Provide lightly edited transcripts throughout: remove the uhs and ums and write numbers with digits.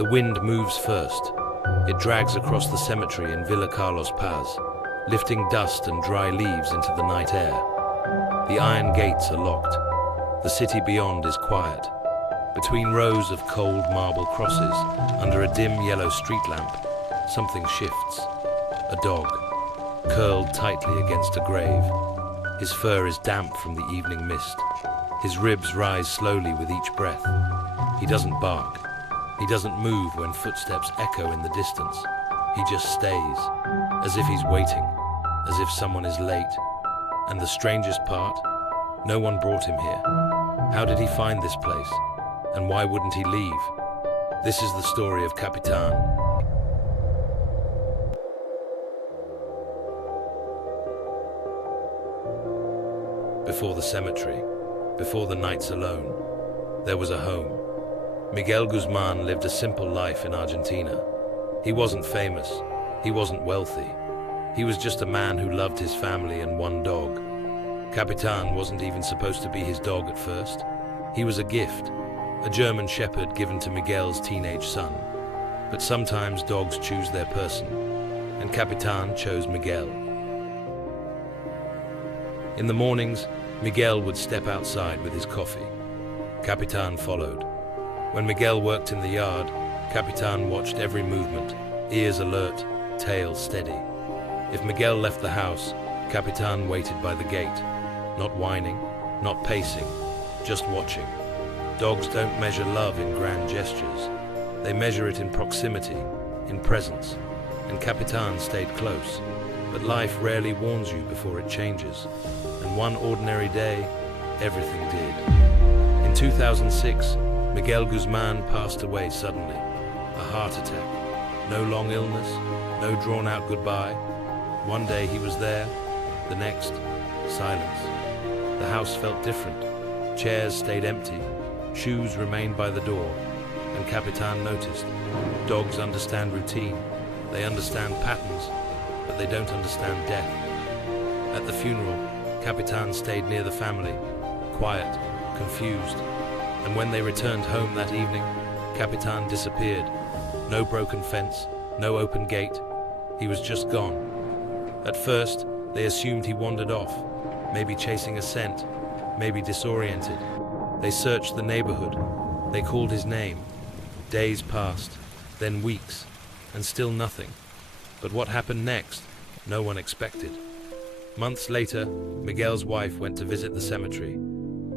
The wind moves first. It drags across the cemetery in Villa Carlos Paz, lifting dust and dry leaves into the night air. The iron gates are locked. The city beyond is quiet. Between rows of cold marble crosses, under a dim yellow street lamp, something shifts. A dog, curled tightly against a grave. His fur is damp from the evening mist. His ribs rise slowly with each breath. He doesn't bark. He doesn't move when footsteps echo in the distance. He just stays, as if he's waiting, as if someone is late. And the strangest part, no one brought him here. How did he find this place? And why wouldn't he leave? This is the story of Capitan. Before the cemetery, before the nights alone, there was a home. Miguel Guzman lived a simple life in Argentina. He wasn't famous. He wasn't wealthy. He was just a man who loved his family and one dog. Capitan wasn't even supposed to be his dog at first. He was a gift, a German shepherd given to Miguel's teenage son. But sometimes dogs choose their person, and Capitan chose Miguel. In the mornings, Miguel would step outside with his coffee. Capitan followed. When Miguel worked in the yard, Capitan watched every movement, ears alert, tail steady. If Miguel left the house, Capitan waited by the gate, not whining, not pacing, just watching. Dogs don't measure love in grand gestures. They measure it in proximity, in presence, and Capitan stayed close. But life rarely warns you before it changes, and one ordinary day, everything did. In 2006, Miguel Guzman passed away suddenly. A heart attack. No long illness, no drawn-out goodbye. One day he was there, the next, silence. The house felt different. Chairs stayed empty, shoes remained by the door, and Capitan noticed. Dogs understand routine, they understand patterns, but they don't understand death. At the funeral, Capitan stayed near the family, quiet, confused. And when they returned home that evening, Capitan disappeared. No broken fence, no open gate. He was just gone. At first, they assumed he wandered off, maybe chasing a scent, maybe disoriented. They searched the neighborhood. They called his name. Days passed, then weeks, and still nothing. But what happened next, no one expected. Months later, Miguel's wife went to visit the cemetery.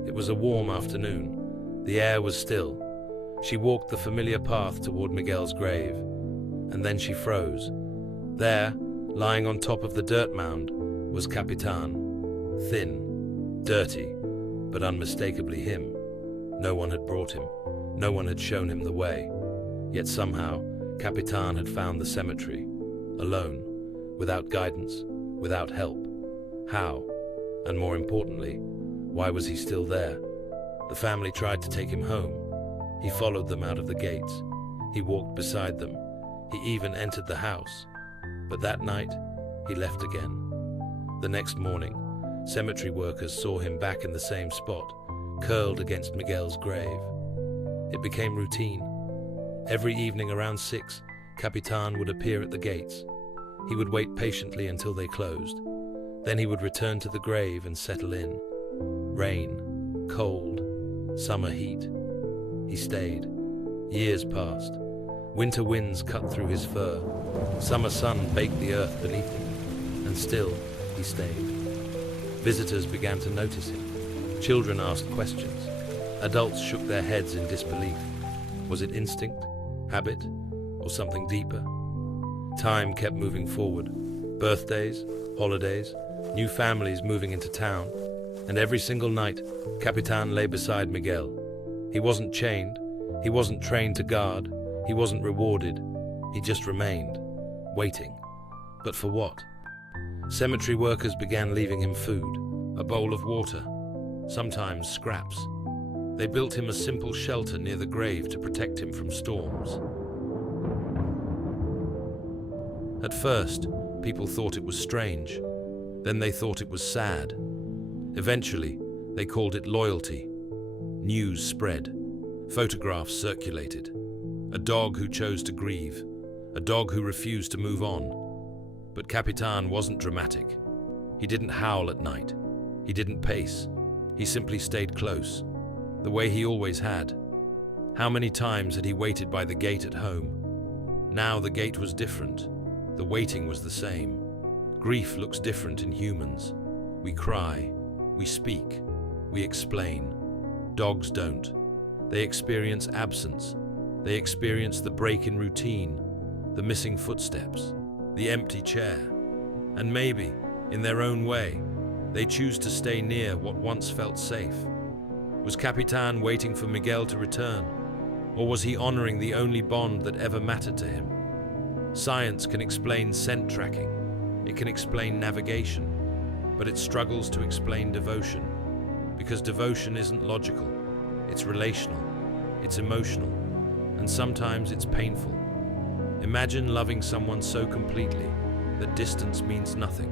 It was a warm afternoon. The air was still. She walked the familiar path toward Miguel's grave, and then she froze. There, lying on top of the dirt mound, was Capitan. Thin, dirty, but unmistakably him. No one had brought him. No one had shown him the way. Yet somehow, Capitan had found the cemetery, alone, without guidance, without help. How? And more importantly, why was he still there? The family tried to take him home. He followed them out of the gates. He walked beside them. He even entered the house. But that night, he left again. The next morning, cemetery workers saw him back in the same spot, curled against Miguel's grave. It became routine. Every evening around 6, Capitan would appear at the gates. He would wait patiently until they closed. Then he would return to the grave and settle in. Rain, cold, summer heat. He stayed. Years passed. Winter winds cut through his fur. Summer sun baked the earth beneath him. And still, he stayed. Visitors began to notice him. Children asked questions. Adults shook their heads in disbelief. Was it instinct, habit, or something deeper? Time kept moving forward. Birthdays, holidays, new families moving into town. And every single night, Capitan lay beside Miguel. He wasn't chained. He wasn't trained to guard. He wasn't rewarded. He just remained, waiting. But for what? Cemetery workers began leaving him food, a bowl of water, sometimes scraps. They built him a simple shelter near the grave to protect him from storms. At first, people thought it was strange. Then they thought it was sad. Eventually, they called it loyalty. News spread. Photographs circulated. a dog who chose to grieve, a dog who refused to move on. But Capitan wasn't dramatic. He didn't howl at night. He didn't pace. He simply stayed close, the way he always had. How many times had he waited by the gate at home? Now the gate was different. The waiting was the same. Grief looks different in humans. We cry, we speak, we explain. Dogs don't. They experience absence. They experience the break in routine, the missing footsteps, the empty chair. And maybe, in their own way, they choose to stay near what once felt safe. Was Capitan waiting for Miguel to return? Or was he honoring the only bond that ever mattered to him? Science can explain scent tracking. It can explain navigation. But it struggles to explain devotion. Because devotion isn't logical. It's relational. It's emotional. And sometimes it's painful. Imagine loving someone so completely that distance means nothing,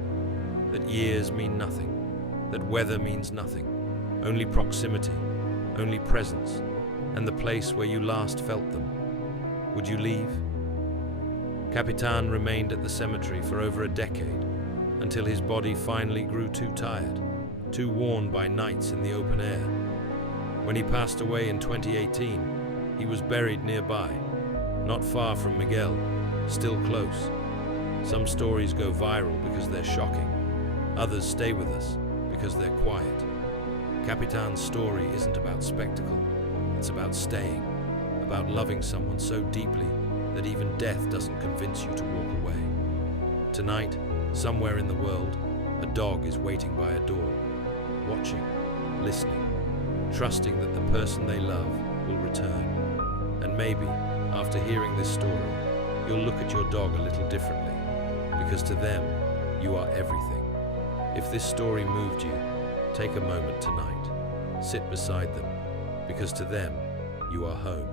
that years mean nothing, that weather means nothing, only proximity, only presence, and the place where you last felt them. Would you leave? Capitan remained at the cemetery for over a decade, until his body finally grew too tired, too worn by nights in the open air. When he passed away in 2018, he was buried nearby, not far from Miguel, still close. Some stories go viral because they're shocking. Others stay with us because they're quiet. Capitan's story isn't about spectacle. It's about staying, about loving someone so deeply that even death doesn't convince you to walk away. Tonight, somewhere in the world, a dog is waiting by a door, watching, listening, trusting that the person they love will return. And maybe, after hearing this story, you'll look at your dog a little differently, because to them, you are everything. If this story moved you, take a moment tonight. Sit beside them, because to them, you are home.